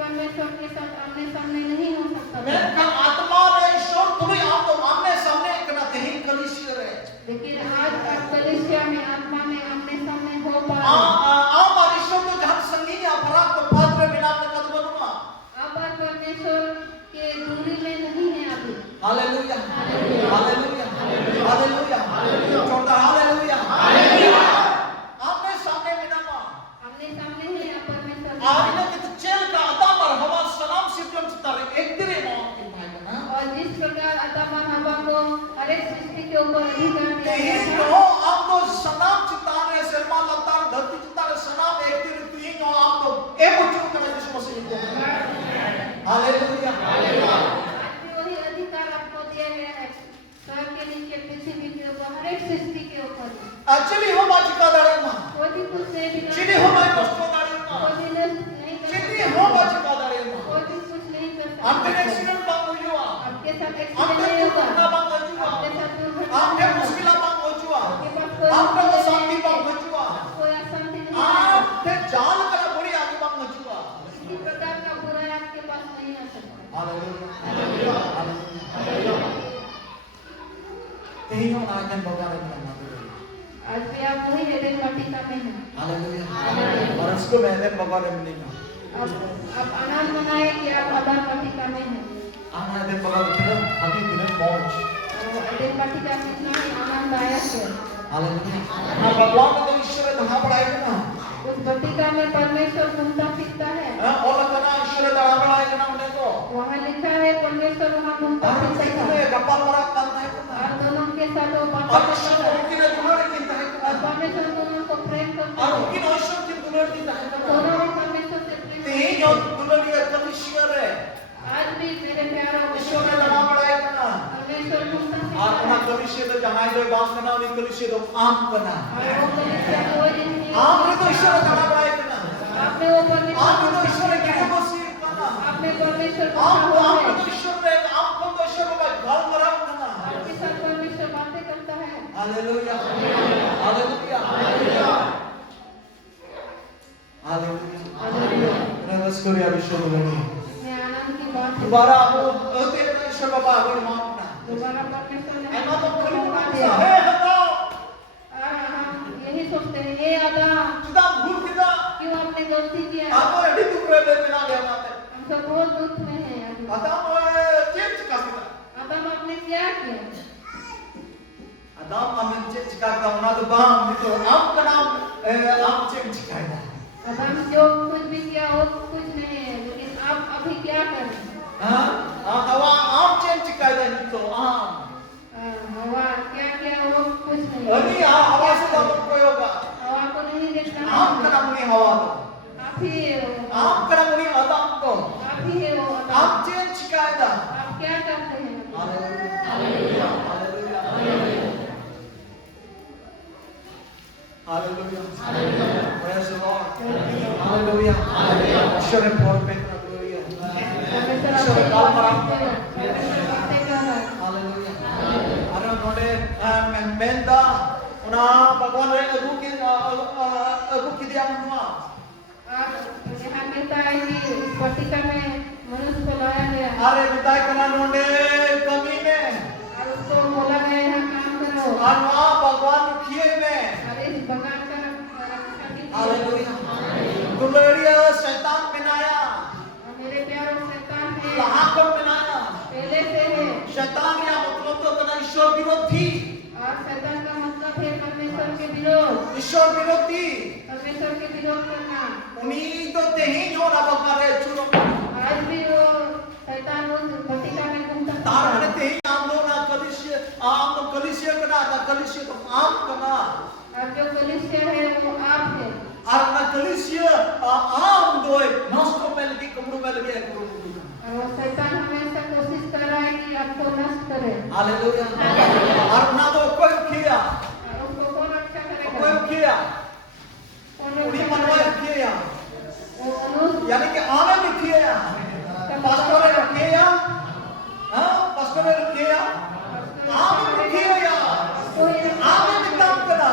परमेश्वर के साथ आमने सामने नहीं हो सकता। Melainkan atma re Ishwar tuluy ato amne samne kena tehin kalisya re. लेकिन आज आप कलीसिया में आत्मा में आमने सामने हो पा रहे हैं। Am Ishwar to jahan sanggini aparat to patre binam ne kadbanuma. आप और परमेश्वर के दूरी में नहीं है अभी। Hallelujah. Hallelujah. Hallelujah. Chota hallelujah. Hallelujah. Amne samne binama. आमने सामने है आप परमेश्वर के Aari साथ। ne kit chel ka adam ar hava salam sipjam chitare ekdire maam ke bhai bana. और जिस प्रकार आदम और हवा को हर एक सृष्टि के ऊपर अधिकार दिया Tehin गया no था। am to salam chitare serma latar dharti chitare salam ekdire tehin no am to ebuchu kana Yishu Masih ko. Hallelujah. Hallelujah. आज भी वही अधिकार आपको दिया गया है स्वर्ग के नीचे पृथ्वी के ऊपर हर एक सृष्टि के ऊपर। Chili ho ba chika dare ma. कोई भी कुछ नहीं बिगाड़ Chili ho ba kosto dare ma. कोई भी नष्ट नहीं कर Chili सकता। ho ba chika dare ma. कोई भी कुछ नहीं कर Amte सकता। accident bang hojua. आपके साथ Amte एक्सीडेंट नहीं होगा। दुर्घटना bang hojua. आपके साथ दुर्घटना Amte नहीं होगा। muskila bang hojua. आपके पास कोई Amte मुश्किल अशांति नहीं bang है। hojua. कोई अशांति नहीं है। Amte jaal kara bori aage bang hojua. किसी प्रकार का बुराई आपके पास नहीं आ सकता। Hallelujah. Hallelujah. Tehin ho na akan bogare mana. आज भी आप वही एडेन वाटिका में हैं। Hallelujah. और उसको मैंने बगौर में नहीं आप आनंद मनाए कि आप एडेन वाटिका में हैं। आना इधर बगौर किधर अभी किधर पहुंच एडेन वाटिका कितना ही आनंददायक है। Hallelujah. हाँ भगवान ने तो ईश्वर धना बढ़ाएगा ना उस वाटिका में परमेश्वर घूमता फिरता है। और लगना ईश्वर धना बढ़ाएगा ना उन्हें तो वहाँ लिखा है परमेश्वर वहाँ घूमता फिरता है कितने कपाल वाला करना है और दोनों के साथ वो बात और करता ईश्वर है उनकी ने दुलार की है और परमेश्वर दोनों को प्रेम करता और है। उनकी ईश्वर की दुलार की है दोनों को परमेश्वर से प्रेम तीन करता जो है। दुलार की कलिसिया है आज भी मेरे प्यारों ईश्वर ने धना बढ़ाएगा ना परमेश्वर घूमता और फिरता उन्हें है। कलिसिया तो जहाँ जो बात करना उन्हें कलिसिया तो आम करना और वो कलीसिया कोई दिन नहीं आम ने तो ईश्वर धना बढ़ाएगा ना आपने वो परमेश्वर आम ने तो ईश्वर के लिए मसीह करना आपने परमेश्वर को आम चाहा आम है। ने तो ईश्वर ने आम को तो ईश्वर का घर मरा करना आपके साथ परमेश्वर बातें करता है। हालेलुया हालेलुया हालेलुया हालेलुया प्रभु स्कोरिया विश्व में मैं आनंद की बात है। दोबारा वो तेरे में ईश्वर बाबा आगे मांगना दोबारा परमेश्वर ने ऐना तो हमको खरीद मौका ना दिया। है हटाओ हम यही सोचते हैं ये आदम जुदा भूल किदा क्यों आपने गलती किया। आपको एडी टुकड़े ले बिना ले माते हम सब बहुत दुख में हैं अभी। आदम चेंज का किदा आदम आपने क्या किया। आदम अमिन चेंज का ना तो बाम तो आप का नाम आप चेंज का आदम जो कुछ भी किया वो कुछ नहीं है लेकिन आप अभी क्या कर रहे हैं। हाँ हवा आप चेंज कर दें तो आम हवा क्या किया वो कुछ नहीं है। अभी हवा से तो प्रयोग हवा को नहीं देखना आम है। का नाम नहीं हवा तो आप ही है वो। आम का नाम नहीं आदम तो आप ही है वो आदम। आप चेंज कर दें आप क्या करते हैं। Hallelujah hallelujah hallelujah hallelujah praise the Lord hallelujah hallelujah ईश्वर ने बहुत बेहतर ग्लोरिया परमेश्वर ईश्वर आपसे काल मरा परमेश्वर बातें कर रहा है। हालेलुया अरे नोडे मेंदा उना भगवान रे अगु की दिया मनुआ आप यहाँ मिलता है कि इस वाटिका में मनुष्य को लाया गया है अरे बिताई कना नोडे कमी में और उसको बोला गया यहाँ काम करो अनवा भगवान किए में और इस बगान का रक्षा कीजिए। हालेलुया दुलड़िया शैतान बनाया और मेरे प्यारों शैतान है लाहकम बनाया पहले से है शैतान या मतलब तो तना ईश्वर विरोधी और शैतान का मतलब है परमेश्वर के विरोध। ईश्वर विरोधी परमेश्वर के विरोध करना। उन्हीं तो तेही जो ना बकारे चुरो आज भी वो शैतान उस वाटिका में घूमता तार फिरता ने है। तेही आम दो ना कलिसिया कना ना कलिसिया तो आम कना और जो कलीसिया है वो आप है और ना कलिसिया आम दो नष्ट में लगी कमरू में लगी कमरू और वो शैतान हमेशा कोशिश कर रहा है कि आपको नष्ट करे। हालेलुया और ना तो कोई किया और उसको कौन रक्षा करेगा। कोई किया कौन उन्हीं रक्षा मनवा करेगा। किया वो मनुष्य यानी कि आने भी किया पास्टर ने किया हाँ पास्टर ने किया आमे भी किया आमे भी काम करा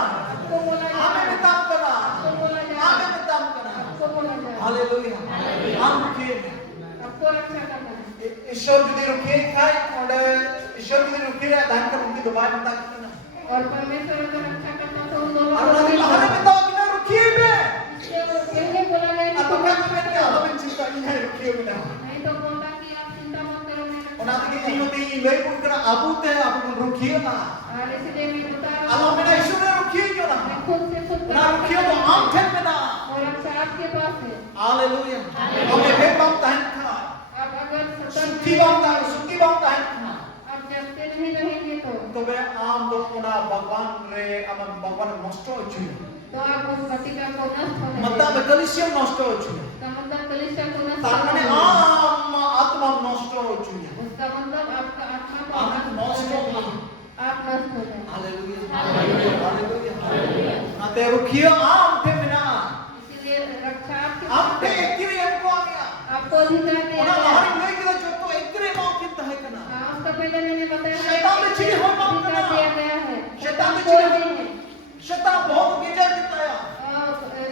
आमे भी काम करा आमे भी काम करा हालेलुया आम किए सबको रक्षा करना है। ईश्वर यदि रुकिए खाए और ईश्वर यदि रुकिए दान कर उनकी दुआएं बता के ना और परमेश्वर अगर रक्षा करना तो उन दोनों और को बाहर में बताओ कि ना रुकिए बे पहले बोला गया कि अब क्या क्या हमें चिंता नहीं है रुकिए बिना नहीं तो बोलता कि आप चिंता मत करो मैं रक्षा और ना कि ये होती है ले पुन करा आबूते है आप रुकिए ना और इसलिए मैं बता रहा अल्लाह मेरा ईश्वर ने रुकिए क्यों ना मैं खुद से खुद ना रुकिए तो आम थे में ना और रक्षा आपके पास है। हालेलुया हमें हे बात तहन का आप अगर सुखी बात तहन का आप जगते नहीं रहेंगे तो वे आम दो कोना भगवान रे अमन भगवान नष्ट हो चुके तो आप उस पतिका को नष्ट होने मतलब कलिसियम नष्ट हो चुके का मतलब कलिसिया को नष्ट तार माने आम आत्मा नष्ट हो चुके उसका मतलब आपका आत्मा आम नष्ट हो गए आप नष्ट हो गए। हालेलुया हालेलुया ना ते रुकिए आम थे बिना इसीलिए रक्षा आपके आम थे किरे को आ गया आपको अधिकार दिया ओना गया। लहरी नहीं कि जो तो एकरे मां कित है कना उसका पहले मैंने बताया शैतान ने चीज हो मां अधिकार कना दिया गया है। शैतान ने कोई चीज नहीं है। शैतान बहुत बेजार दिखाया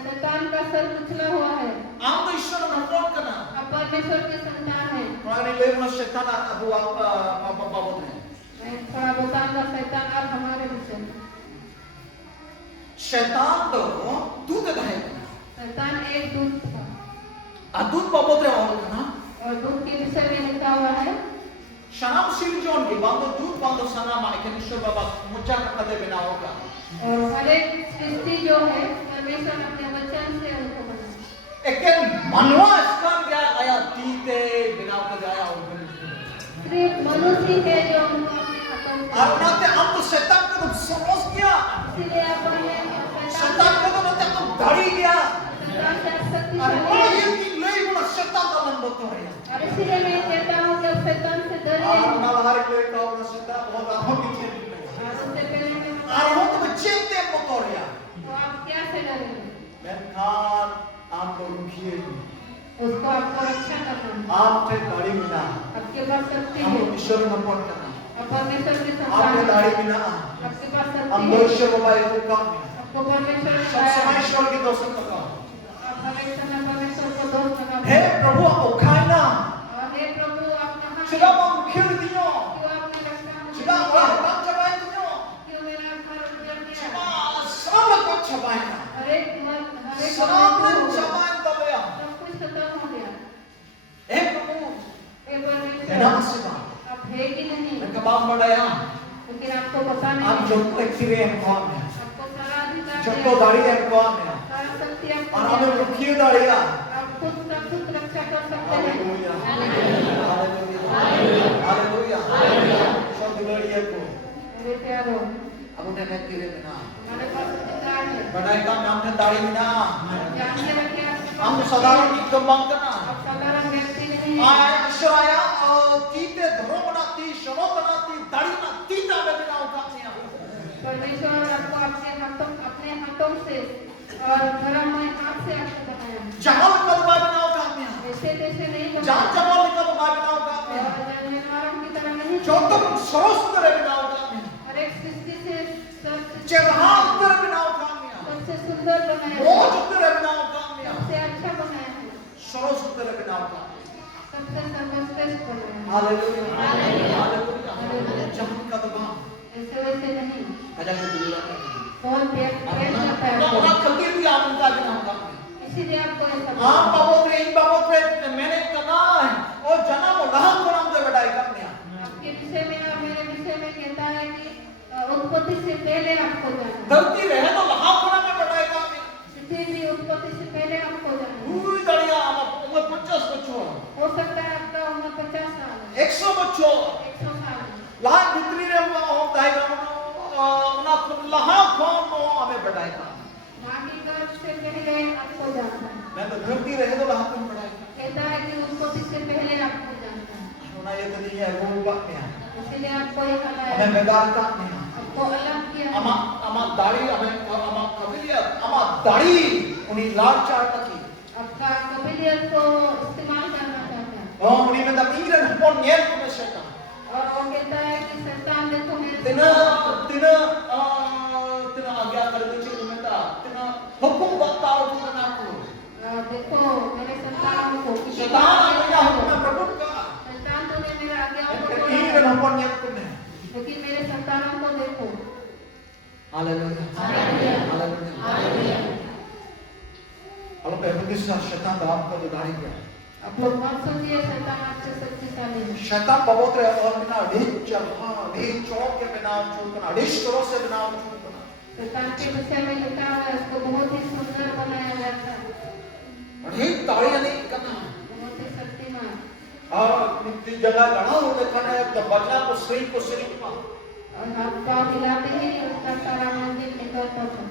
शैतान का सर कुचला हुआ है। आम तो ईश्वर ने नफरत करना आप परमेश्वर के संतान हैं। पुराने लेव में शैतान अबू बाबू ने मैं थोड़ा बताऊंगा शैतान और हमारे विषय में। शैतान तो दूध है शैतान एक दूत था दूध बाबू रे और ना और दूत के विषय में लिखा हुआ है शाम सिरजोन की बांधो दूध बांधो सना माने के ईश्वर बाबा मुच्चा का कदे बिना होगा और हर एक सृष्टि जो है परमेश्वर अपने वचन से उनको बनाया। एक मनवा स्कान गया आया तीते बिना का आया और सिर्फ मनुष्य है जो उनको अपने हाथों से और नाते हम तो शैतान को तो समझ गया इसलिए अपने शैतान को तो नाते तो डरी गया शैतान से और शक्तिशाली वो है। ये कि ले वो शैतान का मन बोलता है और इसीलिए मैं कहता हूँ कि शैतान से डरिए और ना हर कोई का वो शैतान बहुत आंखों की खेल और उससे पहले मैं और वो तो बच्चे मोटोरिया तो आप क्या से डरेंगे? मैं खान आप लोग रुकिए उसको आपको रक्षा करना आप थे दाढ़ी बिना आपके पास शक्ति हम है ईश्वर को नमन करना और परमेश्वर के आप संतान थे हैं। दाढ़ी बिना आपके पास हम शक्ति है दोषी मोबाइल को काम में आपको परमेश्वर ने सब बताया। समय ईश्वर की दोष लगा आप हमेशा न परमेश्वर को दोष लगा हे प्रभु आप खाना और हे प्रभु आप कहाँ चिदा हैं? मां खेल दियो क्यों आपने रक्षा मुझे चिदा दिया? और काम चबाए दियो क्यों मेरा घर उजड़ गया? चिदा सब को चबाए हर एक सब ने चबाए तबया सब कुछ खत्म हो गया। हे प्रभु हे परमेश्वर तेरा सेवा आप है कि नहीं मैं कबाब बढ़ाया लेकिन आपको पता नहीं आप जो एक्सीरे हैं कौन है आपको सारा अधिकार जो दिया को दाढ़ी है कौन है सारा शक्ति आपको और दिया हमें है। रुकिए दाढ़िया आप खुद का खुद रक्षा कर सकते हैं। Hallelujah hallelujah. हालेलुया हालेलुया सब दुलारिया को मेरे प्यारों अब उन्हें मैं तेरे बिना हमारे पास अधिकार है बढ़ाई का नाम थे दाढ़ी बिना जान के रखिए आपके पास हम शक्ति साधारण है। की कमांग करना आप साधारण व्यक्ति नहीं हैं। आया ईश्वर आया तीते धर्म बनाती शनो बनाती दाढ़ी ना तीता में बिना उठाते हैं परमेश्वर आपको अपने हाथों से और धर्म में हाथ से आपको बनाया। जमाल कदमा बिना उठाते हैं ऐसे तैसे नहीं बनाया। जान जमाल कदमा बिना उठाते हैं और निर्माण की तरह नहीं जो तुम सरोस्तर बिना उठाते हैं हर एक सृष्टि से सबसे चरहांतर बिना उठाते हैं सुंदर बनाया है। बहुत उत्तर बिना उठाते हैं सबसे अच्छा बनाया है। सरोस्तर बिना उठाते हैं सबसे सर्वश्रेष्ठ बनाया है। Hallelujah hallelujah. हालेलुया जहां कदमा ऐसे वैसे नहीं अजा के दुनिया में कौन प्रेम करता है ना आपको? ना कबीर भी आप उनका बिना उठाते हैं इसीलिए आपको ऐसा हाँ बाबू इन बाबू मैंने कहा है और जन्म लाख को नाम से बढ़ाई करने आपके विषय में और मेरे विषय में कहता है कि उत्पत्ति से पहले आपको जाना धरती रहे तो लाख को नाम बढ़ाई करने पृथ्वी उत्पत्ति से पहले आपको जाना पूरी दरिया उम्र 50 बच्चों हो सकता है आपका उम्र 50 साल है 100 बच्चों 100 साल है लाख भीतरी रे होता है ना लाख को हमें बढ़ाई करने माँ की गर्भ से पहले आपको जाना है मैं तो धरती रहे तो लाख को बढ़ाई कहता है कि उत्पत्ति से पहले आपको जाना है होना ये तो नहीं है वो बात में इसीलिए आपको ये बनाया हमें बेकार करने आपको अलग किया अमा दाढ़ी हमें अमा कबिलियत अमा दाढ़ी उन्हीं लाख चार तकी आपका कबिलियत को इस्तेमाल करना चाहते हैं उन्हीं में तब इंग्लैंड पर नियल को शैतान और वो कहता है कि शैतान देखो मेरे तिना आज्ञा कर दो चीज में ता तिना हुकुम बताओ तो ना को देखो मेरे संतान को शैतान आज्ञा हुकुम में प्रभु hapon niya ko na. लेकिन मेरे संतानों को देखो। Hallelujah. Hallelujah. Hallelujah. Hallelujah. Kalau kayak begitu syaitan dalam kau dari dia. आप लोग मत सोचिए शैतान आपसे शक्तिशाली है। Syaitan babotre orang bina dicap, dicok ke bina cukuna, distro se bina cukuna. शैतान के विषय में लिखा हुआ है उसको बहुत ही सुंदर बनाया जाता है, Ini tari ini kena. बहुत ही Shaktimaan. Di jaga gana udah kena baca ko sering pa. और हाथ पाँव हिलाते ही उसका सारा मंदिर निकलता था।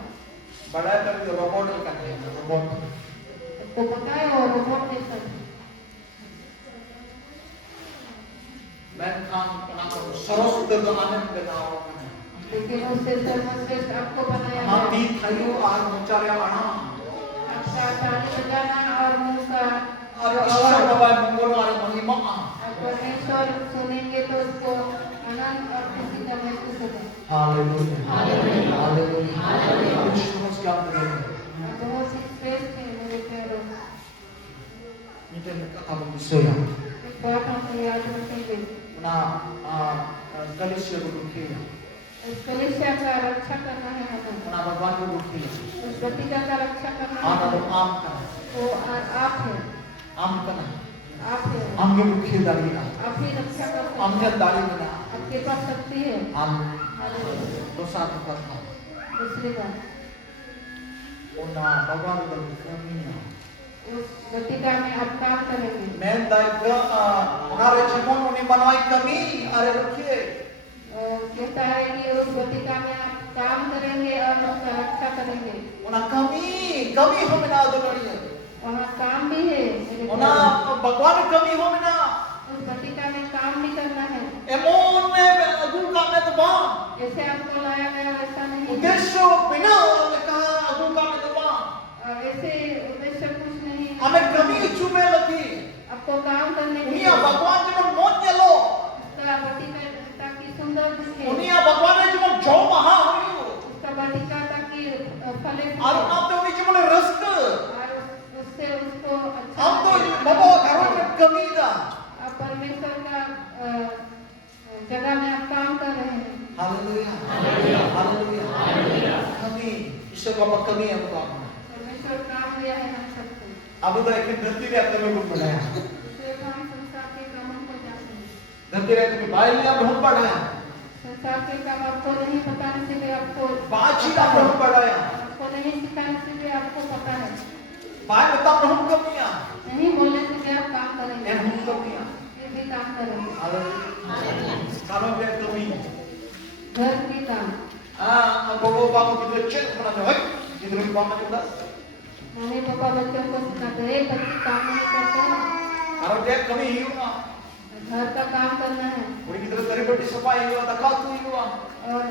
Badai kali robot kan, robot. आपको पता है वो रोबोट जैसा था। Menkan kenapa seros tergangan benaw. लेकिन उससे सर्वश्रेष्ठ आपको बनाया गया। Mati thayu ar mencari anak. आपका ताली बजाना और मुंह का Ada orang bawa menggol ada mengimak. परमेश्वर सुनेंगे तो उसको आनंद और खुशी का महसूस होगा। Haleluya. Haleluya. Haleluya. Haleluya. Terus kami berdoa. आप बहुत ही श्रेष्ठ हैं मेरे प्यारों। Ini mereka kamu bisa ya. एक बात हमको याद रखेंगे, Mana kalisya berdukia. उस कलीसिया का रक्षा करना है हमें, Mana baban berdukia. उस बतिका का रक्षा करना है Ana हमें। am kan. वो आप हैं, Am kan. आप हैं, Am ke dukia dari na. आप ही रक्षा कर सकते Am हैं। ke dari na. आपके पास शक्ति है। Am hallelujah. dosa kita. दूसरी बात, Ona baban berdukia. उस बतिका में आप काम करेंगे। Men daga onare cimon oni manai kami are dukia. कहता है कि उस बतिका में आप काम करेंगे और उसका रक्षा करेंगे। Ona kami homina adonai. वहाँ काम भी है मेरे Ona प्यारे। Bhagwan kami homina. उस बतिका में काम भी करना है। Emon me agu kami teba. जैसे आपको लाया गया वैसा नहीं, Udesho bina leka agu kami teba. ऐसे उद्देश्य कुछ नहीं है। Ame kami cume lagi. आपको काम करने के Unia Bhagwan cuma mon yelo. उसका बतिका ताकि सुंदर दिखे, Unia Bhagwan cuma jauh maha hoyu. उसका बतिका ताकि फले फूले Aruna te uni cuma restu. और उससे उसको अच्छा Am to लगे। babo karon kami da. आप परमेश्वर का जगह में आप काम कर रहे हैं। Haleluya. Haleluya. Kami Ishwar Bapa kami yang berdoa. परमेश्वर काम दिया है हम सबको। Abu dah ikan धरती रे अपने में बनाया. उससे हम संसार के कामों को जानते हैं। धरती रे तुम्हें बाइल ने बहुत बढ़ाया. संसार के काम आपको नहीं बताने से भी आपको बाजी का बहुत बढ़ाया. आपको नहीं सिखाने से भी आपको पता है। बाइल में तब बहुत कमियां. नहीं बोलने से भी आप काम करेंगे, Yang बहुत कमियां. ये भी काम करेंगे। Haleluya. Kalau dia kami. घर के काम, Bawa bangun kita cek mana jauh. Kita lebih bangun kita. Mummy papa बच्चों को सिखाते हैं, बच्चे काम नहीं करते हैं। Kalau dia kami hiu na. घर का काम करना है Uri kita dari berdiri sampai hiu atau kau tu hiu. और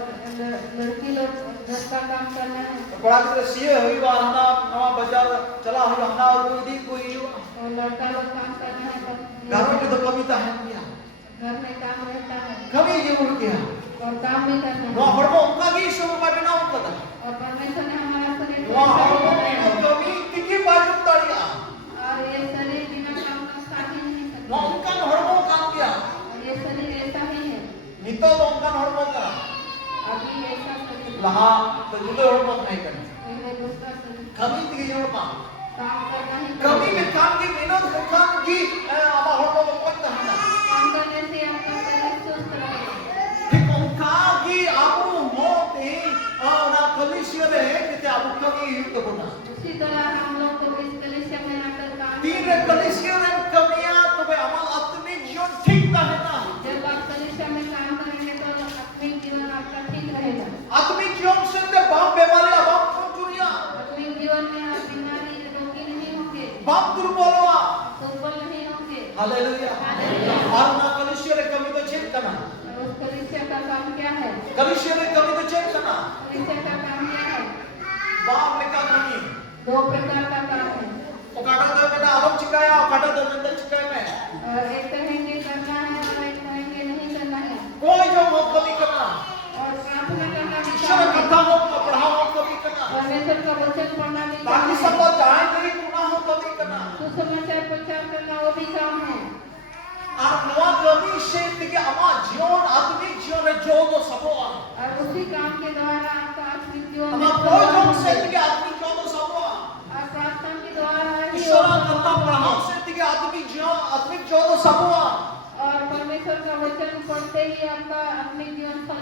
लड़की लोग घर का काम करना है Kalau kita sia hiu, anak nama bajar celah hiu, anak uri di ku hiu. और लड़का लोग काम करना है। Kalau kita kami tahan dia. घर में काम रहता है Kami hiu dia. और काम भी करना Wah, है। hormo kami semua pada nak kata. और परमेश्वर ने हमारा शरीर को Wah, ऐसा hormo बनाया है। kami tinggi baju tadi. और ये शरीर बिना काम का साथ ही नहीं सकता। Wah, kan hormo kami dia. और ये शरीर ऐसा ही है, Nito dong kan hormo ka. अभी ऐसा शरीर Laha, terjuda hormo naik kan. पहले दूसरा शरीर Kami tinggi hormo. काम करना ही Kami पड़ेगा। में काम की मेहनत काम की apa hormo berkuat dah. काम करने से आपका शरीर स्वस्थ रहेगा। ठीक उनका की आपू मौत है ना कभी सिरे है कि आपू कभी युद्ध होना. उसी तरह हम लोग को इस कलीसिया में आकर काम तीन कभी सिरे कमियां तो भाई हमारा आत्मिक जीवन ठीक ना है ना. जब आप कलीसिया में काम करेंगे तो आत्मिक जीवन आपका ठीक रहेगा। आत्मिक जीवन से तो बाप बीमारी बाप कमजोरियां आत्मिक जीवन में आप बीमारी रोगी नहीं होंगे, बाप दुर्बलवा. दुर्बल नहीं होंगे। हालेलुया. हालेलुया। और ना कभी सिरे कमी तो चेक करना. और उस कलीसिया का काम क्या है? कभी सिरे कमी तो चेक करना. कलीसिया का काम क्या है? बाप ने कहा कमी. दो प्रकार का काम है। वो काटा तो मैंने आराम चिकाया और काटा तो मैंने चिकाया में. और एक कहेंगे करना है और एक कहेंगे नहीं करना है। कोई जो वो कमी करना. और प्रार्थना करना भी ईश्वर काम है। कथा हो पढ़ाओ कमी करना. परमेश्वर का वचन पढ़ना भी काम ताकि है। सब लोग जाए नहीं गुनाह हो कमी करना. सुसमाचार प्रचार करना वो भी काम है। और नवा kami sendiri ama jion आत्मिक जीवन में जो तो सबों और उसी काम के द्वारा आपका आत्मिक जीवन ama में pojong sendiri आत्मिक जो तो सबों और प्रार्थना के द्वारा ही ईश्वर कथा पढ़ाओ sendiri आत्मिक जो तो सबों और परमेश्वर का वचन पढ़ते ही आपका आत्मिक जीवन फल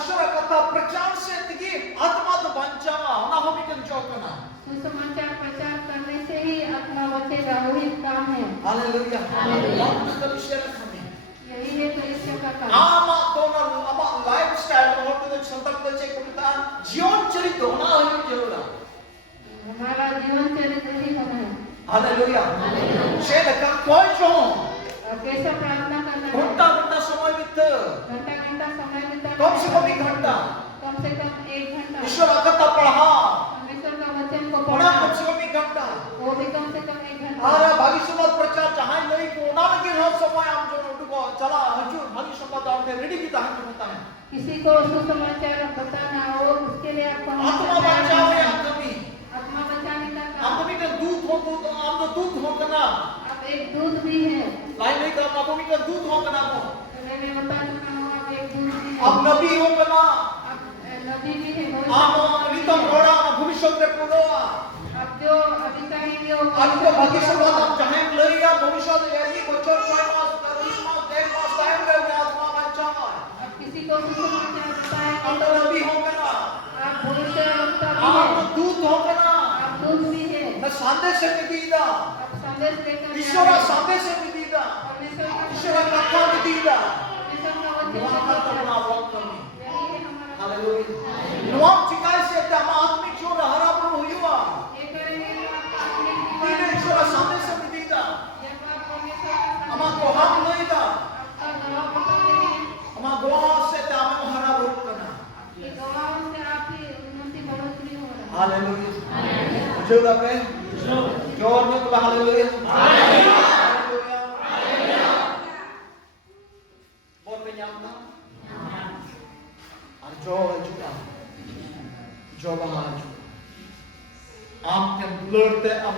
ईश्वर कथा प्रचार sendiri आत्मा तो बंचावा ना हम इकन जोकना सुसमाचार प्रचार करने से ही आत्मा बचेगा वही काम है हालेलुया हालेलुया यही है कलीसिया का काम ama lifestyle होते तो संतक बच्चे कुलता जीवन चरित्र होना ही जरूर हमारा जीवन चरित्र ही होना है हालेलुया शेर का कोई जो और कैसा प्रार्थना करना है घंटा समय बीते घंटा समय बिता कम से कम 1 घंटा एक घंटा ईश्वर कथा पढ़ा परमेश्वर का वचन को पढ़ा पढ़ना कम से कम 1 घंटा वो भी कम से कम 1 घंटा और भागी समाज प्रचार चाहे नहीं को ना लगे हर समय हम जो उनको चला हजूर भागी समाज हमने रेडी की ताकत होता है किसी को सुसमाचार बताना हो उसके लिए आपको आत्मा बचावे आत्मी आत्मा बचाने का काम आत्मी का दूध हो तो हम तो दूध हो करना आप एक दूध भी है लाइन नहीं कर आत्मी का दूध हो करना को मैंने बता चुका हूँ आप एक दूध भी है अब नबी हो करना आप नबी भी है आप रितम रोड़ा भविष्य में पुरोआ आप जो अभी कहेंगे वो आपको भागी समाज हम चाहे लड़िया भविष्य में यही बच्चों को मास करिश्मा देख मास टाइम में आत्मा बचावा आप किसी को सुसमाचार बताएंगे हम तो नबी हो करना आप भविष्य वक्ता भी आप है तो दूध हो करना आप दूध भी है न संदेश में दीदा आप संदेश लेकर ईश्वर संदेश में दीदा परमेश्वर का ईश्वर कथा में दीदा परमेश्वर का वचन वहां का करना वक्त में यही है हमारा हालेलुया नुआम चिकाई से तमा आत्मिक जो हरा पर हुआ ये करेंगे तो आपका आत्मिक तीन जीवन ईश्वर संदेश में दीदा जब आप परमेश्वर का हम संदेश को हम नहीं दा आपका गवाह बताते हैं हम गोवा से तमा हरा बोल करना कि गवाहों से आपकी उन्नति बढ़ोतरी हो रहा है हालेलुया जो दा पे जोर में तो हालेलुया हालेलुया बोल पे nyamta और जो juga जो बाहर juga आप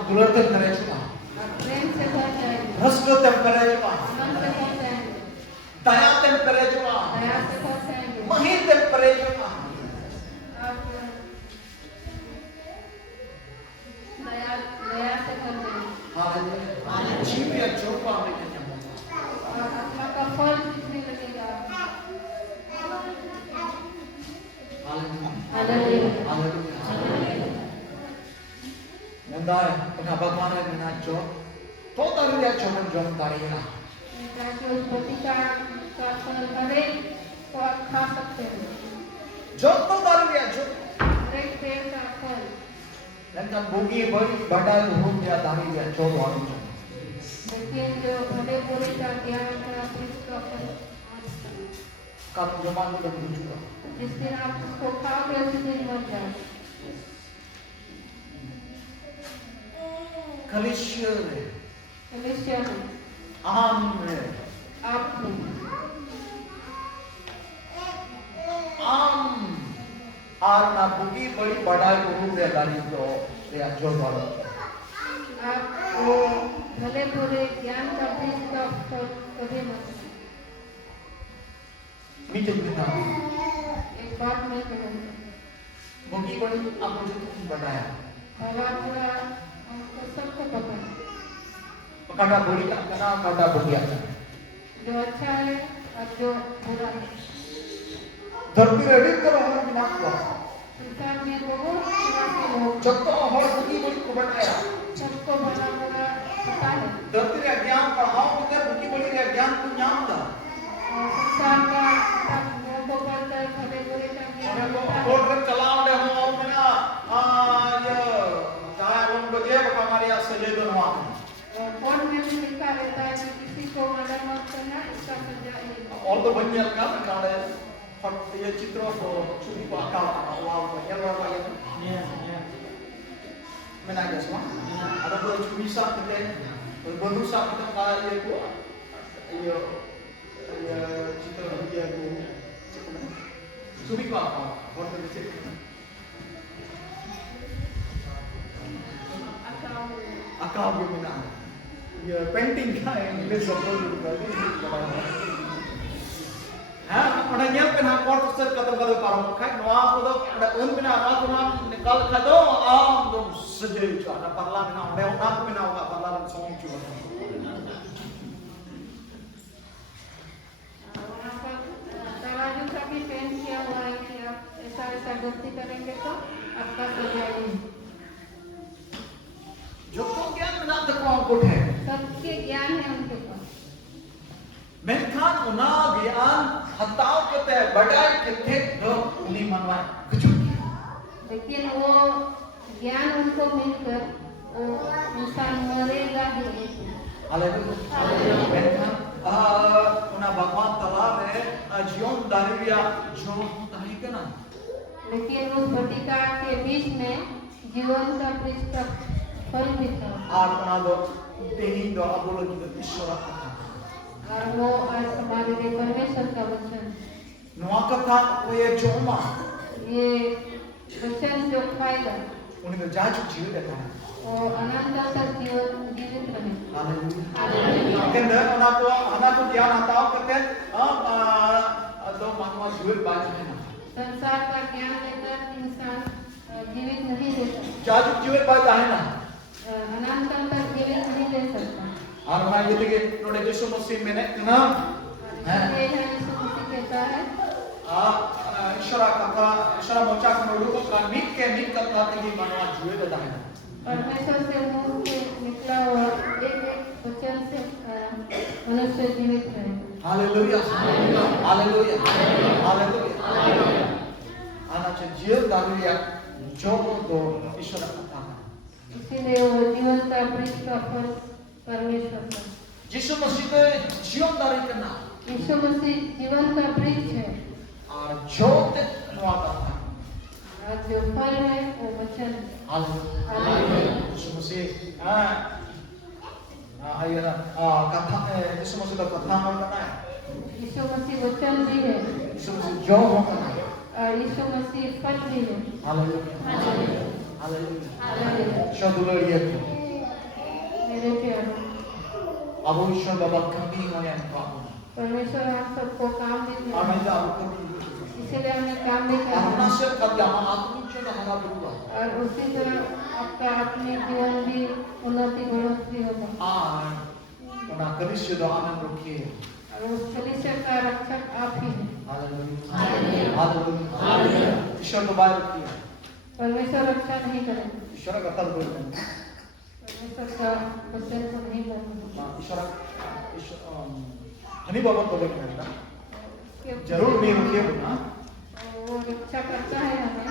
दुलरते करे juga आप प्रेम से भर जाएंगे रस्क ते करे juga आनंद से भर जाएंगे दया ते करे juga दया से भर जाएंगे मही ते करे juga आप दया से भर जाएंगे हालेलुया जीव या जोपा में और आत्मा का फल दिखने लगेगा hallelujah hallelujah Nandai, pengabagaman menajo, total dia jangan jangan tarilah. ताकि उस पति का फल करे तो आप खा सकते हो Joto dari dia jot. हर एक पेड़ का फल Dan kan bugi beri badai uhum dia dari dia jot wali jot. लेकिन जो भले बुरे का ज्ञान का उसका फल Kan zaman itu juga. जिस दिन आप उसको खाओगे उसी दिन मर जाओ Kalisya, कलिसिया में amre, आप में arna bugi beri badai uhum dia dari dia jot wali. आप वो भले बुरे ज्ञान का बीज का फल कभी मत खाओ। Mijin kita. एक बात मैं कहूँगा Bugi beri aku jot badai. हवा पूरा हमको सबको पता है Kada beri kana kada bugi aja. जो अच्छा है और जो बुरा है धरती रेडी करो हम बिना को संसार में बहुत तरह के लोग जब तो हर बुगी बड़ी को बताया सबको भला बुरा पता है धरती रे ज्ञान पढ़ाओ मुझे बुगी बड़ी रे ज्ञान तू ज्ञान दा और संसार का सब लोगों को पढ़कर भले बुरे का ज्ञान होता है कोड रे चलाओ दे हम और मना ये चाहे हम को जे हमारे से ले दो वहां और बोर्ड में भी लिखा रहता है कि किसी को मर्डर मत करना इसका सजा है और तो बनिया का काले फट ये चित्र को छुरी को आका वाव बनिया वाला ये मैंने आगे सुना ada boleh cumi sak kita berbunyi sak kita kaya ये को ये चित्र dia को छुरी को आका और तो चित्र akal भी मिला ये पेंटिंग का इंग्लिश शब्द हाँ उन्हें ये पे ना कॉर्ट से कदम कदम पारम खाई नवा को तो उन बिना ना तो ना निकाल खादो आम तो सजे चुका ना परला बिना उन्हें ना को बिना होगा परला बिना सोंग चुका वहाँ पर तराजू का भी पेंट किया हुआ है कि आप ऐसा ऐसा गलती करेंगे तो आपका सजा नहीं। जो तो ज्ञान में ना तक अंकुट है सबके ज्ञान है उनके पास। मेनखान उना ज्ञान हताव करते हैं बढ़ाई करते तो उन्हीं मनवाए कुछ लेकिन वो ज्ञान उनको मिलकर वो इंसान मरेगा ही नहीं। हालेलुया मेनखान उना भगवान तला में जीवन दारिया जो ताही के ना लेकिन उस बटिका के बीच में जीवन का वृक्ष का फल भी था और उना दो तेही दो अबोलो की ईश्वर और वो आज हमारे लिए परमेश्वर का वचन। नवा कथा वो ये जोमा ये वचन जो खाएगा उन्हें तो जाचु जीवित देता है वो अनंत तक जीवित रहे। हालेलुया कहते हैं उना को ज्ञान हताव करते हैं दो मनवा जीवित बाज है ना संसार का ज्ञान लेकर इंसान जीवित नहीं रह सकता। जाचु जीवित बाज है ना अनंत तक जीवित नहीं रह सकता। और मैं ये देखिए नोड़े यीशु मसीह मैंने ना ये है यीशु मसीह कहता है ईश्वर कथा ईश्वर मोचा कनोडु को कानिक के निक कथा तगी मनवा जुए देता है परमेश्वर से मुंह से निकला हुआ एक वचन से मनुष्य जीवित रहे। हालेलुया हालेलुया हालेलुया आना चाहिए जीवन दारिया जो दो ईश्वर कथा इसीलिए वो जीवन का वृक्ष का फल परमेश्वर का। यीशु मसीह के जीवन दारी करना यीशु मसीह जीवन का वृक्ष है और जो तक नवाता है और जो फल है वो वचन है। हालेलुया यीशु मसीह आइए ना कथा यीशु मसीह का कथा करना है यीशु मसीह वचन भी है यीशु मसीह जो होता है और यीशु मसीह फल भी है। हालेलुया हालेलुया हालेलुया शब्दुलरिया मेरे प्यारे अब ईश्वर बाबा कमी हो या काम परमेश्वर हम सबको काम देते और हैं मैं तो आपको इसीलिए हमें काम भी करना अपना है। से कब जाना आत्मिक जो हमारा दुआ और उसी तरह आपका अपने जीवन भी उन्नति बढ़ोतरी होगा और उना कलिसिया दो आनंद रखिए और उस कलीसिया का रक्षक आप ही हैं। हालेलुया हालेलुया ईश्वर को बाय रखिए परमेश्वर रक्षा नहीं करेगा। ईश्वर का कथन बोलते हैं परमेश्वर का वचन को नहीं मानेगा। ईश्वर हनी बाबा को बोलते हैं उसके- जरूर नहीं रखिए बोलना वो रक्षा करता है हमें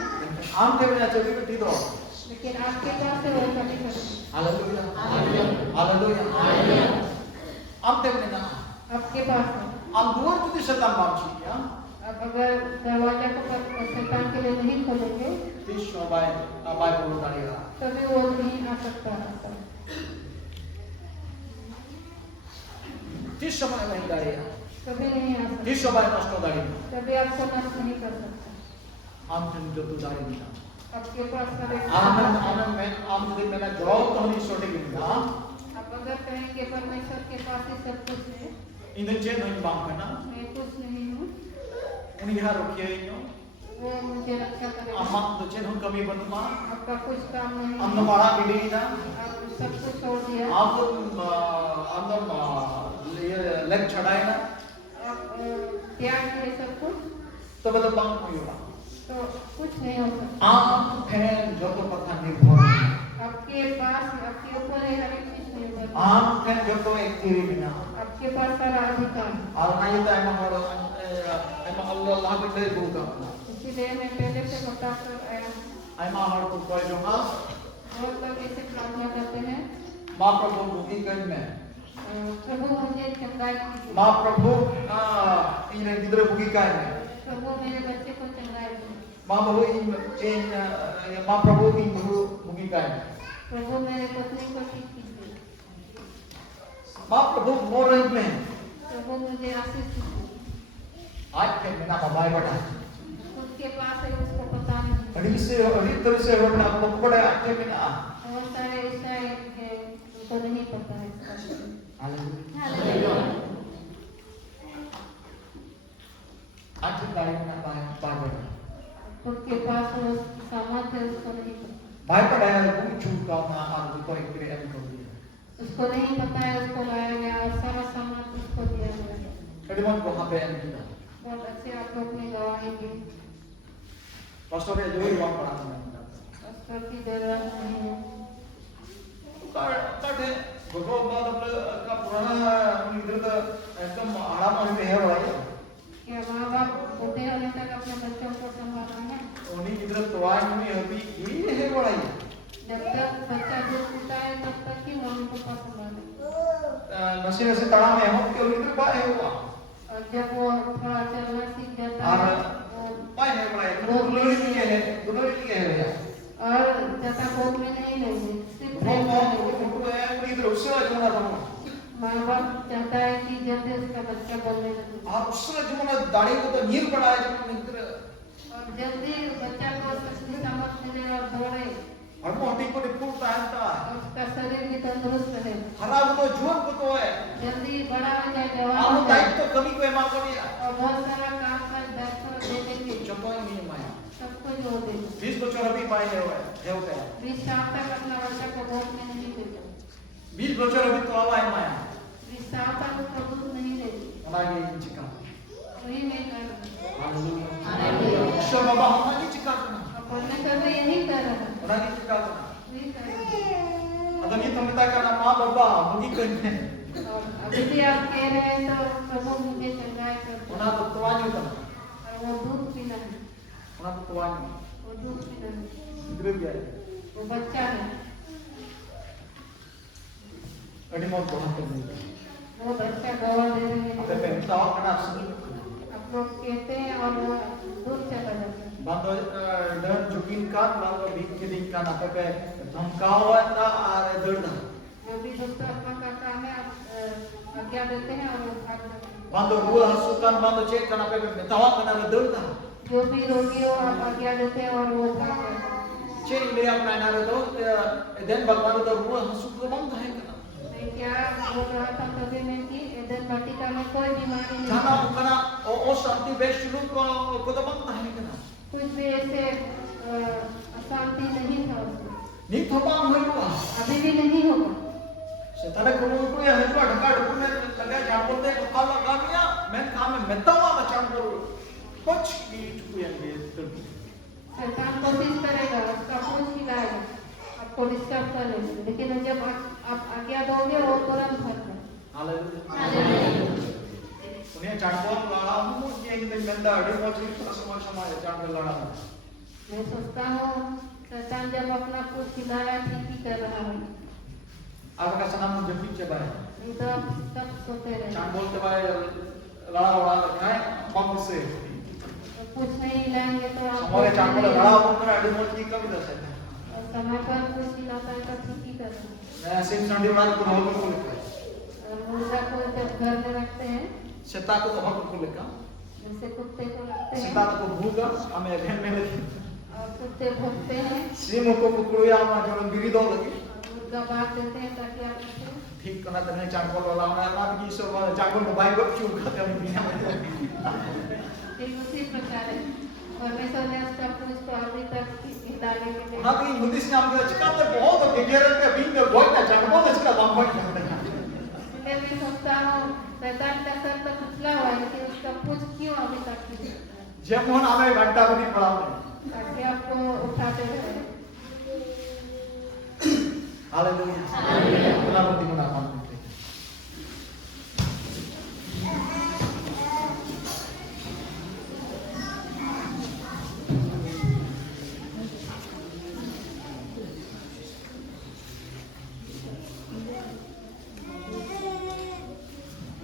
आम देव ने चली को दी दो लेकिन आपके पास से वो कभी करेगा। हालेलुया हालेलुया आम देव ने ना आपके पास है। आम दूर तुझे शतान बाबजी या अब अगर दरवाजा को शैतान के लिए नहीं खोलेंगे तीस बाय बाय बोलो दाड़िया तभी वो नहीं आ सकता। तीस समय में दाड़िया कभी नहीं आ सकता। तीस समय नष्ट दाड़िया कभी आपको नष्ट नहीं कर सकता। आम दिन जो तू दाड़िया आपके पास हर एक आम दिन मैंने जवाब तो नहीं सोटे गिनना आप अगर कहेंगे परमेश्वर के पास ही सब कुछ है इन्हें चेन नहीं बांध करना मैं कुछ नहीं हूँ उन्हें यहाँ रुकिए इन्हों वो मुझे रक्षा करेगा। अम्मा तो चेन हम कमी बनूंगा आपका कुछ काम नहीं हम है। नमारा बिड़ी ना आप सब कुछ छोड़ दिया आप तो अंदर ये लेग चढ़ाए ना आप त्याग दिए सब कुछ तो मतलब बांध नहीं होगा तो कुछ नहीं हो सकता। आम फैन जो तो पता निर्भर आपके पास आपके ऊपर है हर एक चीज निर्भर है। आम फैन जो तो एक तेरी बिना आपके पास सारा अधिकार है। और ना ये तो एम अल्लाह भी दे दूंगा इसीलिए मैं पहले से बताकर आया। एम हर को कोई जो ना बहुत लोग ऐसे प्रार्थना करते हैं माँ प्रभु बुकी कर में प्रभु मुझे चंगाई कीजिए। माँ प्रभु इन्हें किधर बुकी कर में प्रभु मेरे बच्चे को चंगाई दे। माँ प्रभु इन माँ प्रभु इन बुकी कर में प्रभु मेरे पत्नी को ठीक कीजिए। माँ प्रभु मोर में प्रभु मुझे आशीष दीजिए। आज के बिना मोबाइल बटा उसके पास है उसको पता नहीं। अड़ी तरह से वरना आपको पड़े आज के बिना बहुत सारे ईसाई हैं उसको नहीं पता है इसका अर्थ। हालेलुया आज तारीख में पागल उनके पास वो सामर्थ है, उसको नहीं पता। Bible dah muncul kau nak aku kau ikut kau dia. उसको नहीं पता है, उसको लाया गया और सारा सामर्थ उसको दिया गया। Jadi mau kau apa yang kita? बहुत अच्छे आप लोग ने गवाही दी। Pastor dia jauh luar perang. Pastor की जरूरत नहीं है। Kau deh, kau bawa kau purana ini tu एकदम आराम से है भाई. क्या माँ बाप बूढ़े होने तक अपने बच्चों को संभालना है? उन्हीं इधर तवार में अभी ये है भाई. जब तक बच्चा दूध पीता है तब तक ही मम्मी पापा संभाले। नशे तड़ा में हो कि उन्हीं बात है हुआ. और जब वो थोड़ा चलना सीख जाता और है पाए है भाई. दुलोरी नहीं है यार. और ज्यादा गोद में नहीं लेंगे, सिर्फ वो प्रेम करेंगे। वो है उन्हीं इधर उससे जुड़ा था. माँ बाप चाहता है कि जल्दी उसका बच्चा बोलने लगे और उससे जुड़ा दाढ़ी को तो नील पड़ा है जब इधर. और जल्दी बच्चा को सच्ची समझ मिले और दौड़े और मोटी को डिपूट पहनता है. और उसका शरीर भी तंदुरुस्त रहे। खराब तो जुआन को तो है. जल्दी बड़ा हो जाए, जवान आप हो जाए दायित्व तो कभी कोई माँ को नहीं. और बहुत सारा काम कर दायित्व दे देंगे, चंपा नहीं माया. सबको जो देंगे। 20 बच्चों अभी पाए हुए है होता है. 20 साल तक अपना बच्चा को गोद में नहीं लेगा, 20 बच्चों अभी तो आवा है माया. 20 साल तक उसको दूध नहीं देगी। हमारे चिका. वही मैं कर रहा हूँ। हालेलुया. ईश्वर बाबा हमारी चिका करना. और परमेश्वर भी यही कर रहा है, हमारी चिका करना. वही कर रहा है। अगर ये तुम करना माँ बाबा मुझे करने. और अभी भी आप कह रहे हैं तो प्रभु मुझे चंगाई कर उन्हें तो तुआन्यू करना. और वो दूध पीना है, उन्हें तो तुआन्यू. वो दूध पीना है, इधर भी है. वो बच्चा है, अडिमोट बहुत करनी. वो बच्चा गवाह दे रहे अबे हैं। मैं बताओ करना सुन. आप लोग कहते हैं और वो दूध चला जाता है। Bando dan jukinkan bando bikinkan apa pe धमकावत और दर्द. जो भी दुष्ट आत्मा का काम है आप आज्ञा देते हैं और वो भाग जाते हैं। Bando ruah hasukan bando cek kan apa pe tawa kan ada dर्द. जो भी रोगी हो आप आज्ञा देते हैं और वो भाग जाते हैं। Cek ini yang main ada tu dan bagaimana tu ruah hasuk tu bang dah kan. मैं क्या बोल रहा था कभी में कि एदन वाटिका में कोई बीमारी नहीं Jana है। bukan o santi best ko tu bang dah kan. कुछ भी ऐसे अशांति नहीं था उसमें, Ni thopang huwa. अभी भी नहीं होगा। Setara kuno ko ya hajwa ढका ढकू में लगा जानते को कल लगामिया मैं काम में मेतावा बचान करो. कुछ भी टुकु yang dia. शैतान कोशिश करेगा, उसका पूछ हिलाएगा, आपको डिस्टर्ब करेगा, लेकिन जब आप आज्ञा दोगे वो तुरंत भागता है। Haleluya. उन्हें चांदों लाड़ा मुझे एक दिन बंदा अड़ी पहुंची तो समाज समाज चांद लाड़ा. मैं सोचता हूँ शैतान जब अपना पूछ हिलाया ठीक ही कर रहा है, आपका सनाम जब पीछे बाय नहीं तो आप सब सोते रहे। चांद बोलते बाय लाड़ा लाड़ा रखा है पंप से. तो पूछ नहीं हिलाएंगे तो आप हमारे चांद बोले लाड़ा बोलते अड़ी पहुंची कभी दस है. और समय पर पूछ हिलाता है तो ठीक ही करता है। मैं सिम संडी वाला को होकर को लिखा है. और मुर्गा को जब घर में रखते हैं, सेता को तो होकर को लिखा. जैसे कुत्ते को रखते सेता हैं को भूगा हमें घर में लगी. और कुत्ते भोगते हैं, सिम को कुकुड़िया में जो गिरी दो लगी. मुर्गा बांध देते हैं ताकि आप रखें। ठीक करना तो नहीं चांद बोला ना आप की सब चांद को बाई को क्यों करते हैं बिना मतलब. ठीक उसी प्रकार है, परमेश्वर ने उसका पूछ को अभी तक हिलाने के लिए। ना भी मुद्दे से हम के चिकाते बहुत गहरे के बीच में बहुत ना चांद बोले इसका दाम बहुत है. मैं भी सोचता हूँ शैतान का सर तो कुचला हुआ है, लेकिन उसका पूछ क्यों अभी तक नहीं हिलता है? जब हम हमें घंटा भी नहीं पड़ा. ताकि आपको उठाते रहे। Haleluya. Haleluya. Kenapa digunakan itu?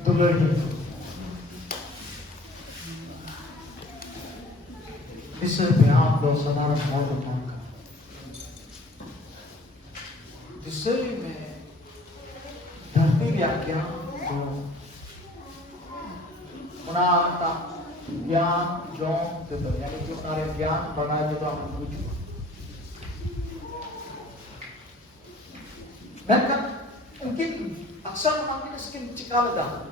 Dulurnya. Bisa behat dosa dalam mau bertangkap. जिससे मैं धरती व्याख्या जो उनाता ज्ञान जो तो यानी जो सारे ज्ञान बनाए तो आप पूछो. मैं mungkin aksar makin skin cikal dah.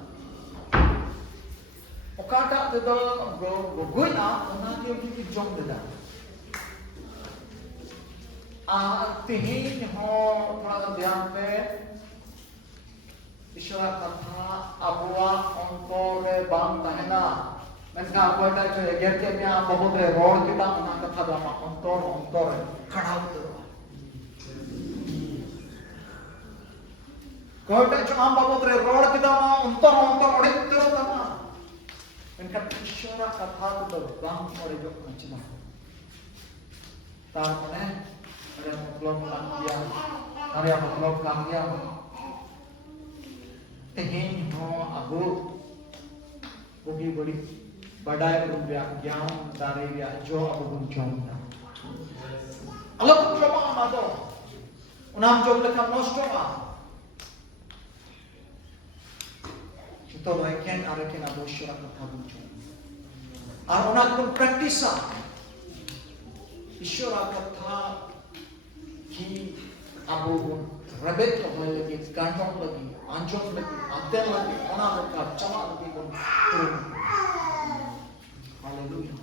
Okata tu go na una dia kita jom dah. Tihin ho थोड़ा ध्यान पे ईश्वर कथा अबुआ अंतर बांग तहना मैंने आपको इतना जो एगर के में आप बहुत रे रोड kita उना कथा दामा अंतर खड़ा उतर कोटा जो हम बहुत रे रोड kita मा अंतर उड़े उतर दामा मैंने ईश्वर कथा तो बांग और जो macam तार मने ada maklum kalian tehin ho abu bugi badi badai rupiah ज्ञान dari ya jo abu bunchona Allah pun coba amado unam job lekam nostoma itu loeken areken abu syurak lekam bunchona ar unak pun practice ईश्वर कथा की अबू रबेट लगी कांटों लगी आंचों लगी आते लगी ओना लगा चमा लगी हालेलुया